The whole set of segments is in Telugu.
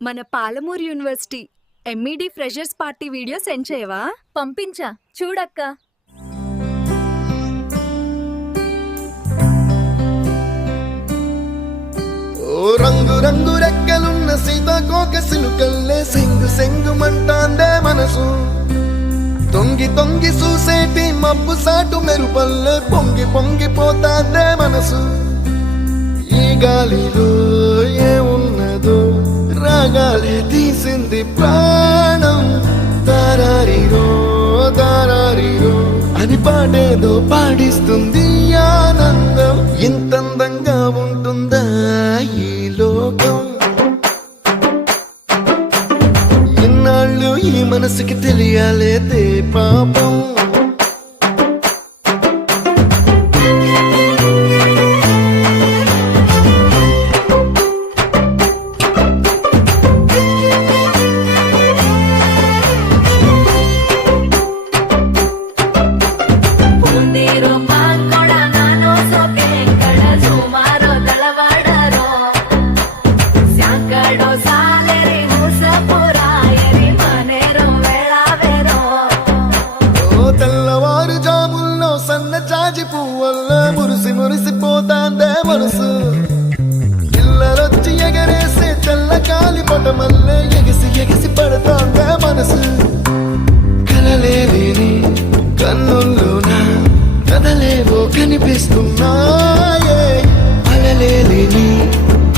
మన Palamuru university MEd freshers party video send చేయవా? పంపించా చూడక్క. ఓ రంగు రంగు రెక్కలున్న సీతాకోక సిలుకల్లే సెంగు సెంగు మంటాందే మనసు. తొంగి తొంగి చూసేటి మబ్బు సాటు మెరుపల్లే పొంగి పొంగిపోతాందే మనసు. ఈ గాలిలో ఏమున్నదో రాగాలే తీసింది ప్రాణం. దారారిరో దారారిరో అని పాడేదో పాడిస్తుంది ఆనందం. ఇంతందంగా ఉంటుందా ఈ లోకం? ఇన్నాళ్ళు ఈ మనసుకి తెలియాలేదే పాపం. తెల్లవారుజాముల్లో సన్న జాజి పువ్వల్ల మురిసి మురిసిపోతాందే మనసు. పిల్లలొచ్చి ఎగరేసే తెల్ల కాలి పటమల్లే ఎగిసి ఎగిసి పడతాందే మనసు. కలలేని కన్నుల్లోన కదలేవో కనిపిస్తున్నాయే. అలలేని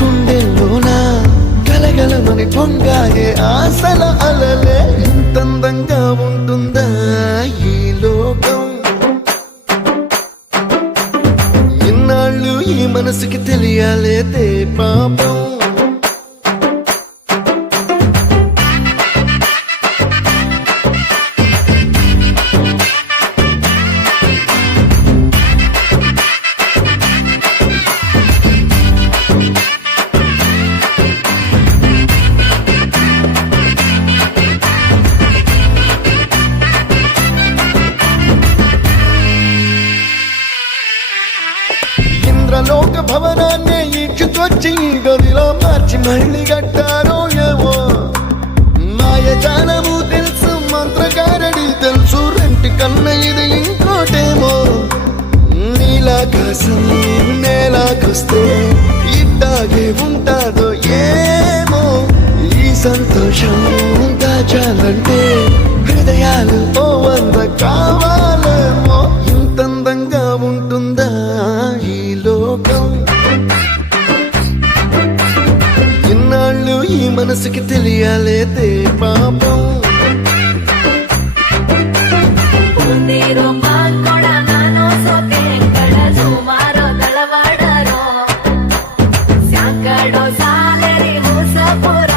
గుండెల్లోన గలగలమని పొంగాయే ఆశల అలలే. ఇంతందంగా ఉంటుందా ఈ లోకం? ఇన్నాళ్ళు ఈ మనసుకి తెలియాలేదే పాపం. ఇంద్రలోక భవనాన్ని ఈడ్చుకొచ్చి గదిలో మార్చి మళ్ళీ కట్టారో ఏమో. మాయజాలము తెలుసు మంత్రకారడి తెలుసు రెంటి కన్న ఇది ఇంకోటేమో. నీలాకాశం నేలాకొస్తే ఇట్టాగే ఉంటాదో ఏమో. ఈ సంతోషం దాచాలంటే హృదయాలు ఓ వంద కావాలేమో. ఇంతందంగా ఉంటుందా ఈ లోకం? ఇన్నాళ్ళు ఈ మనసుకి తెలియాలేదే పాపం. ಸಾಲರಿ ಮೂಸ ಪುರ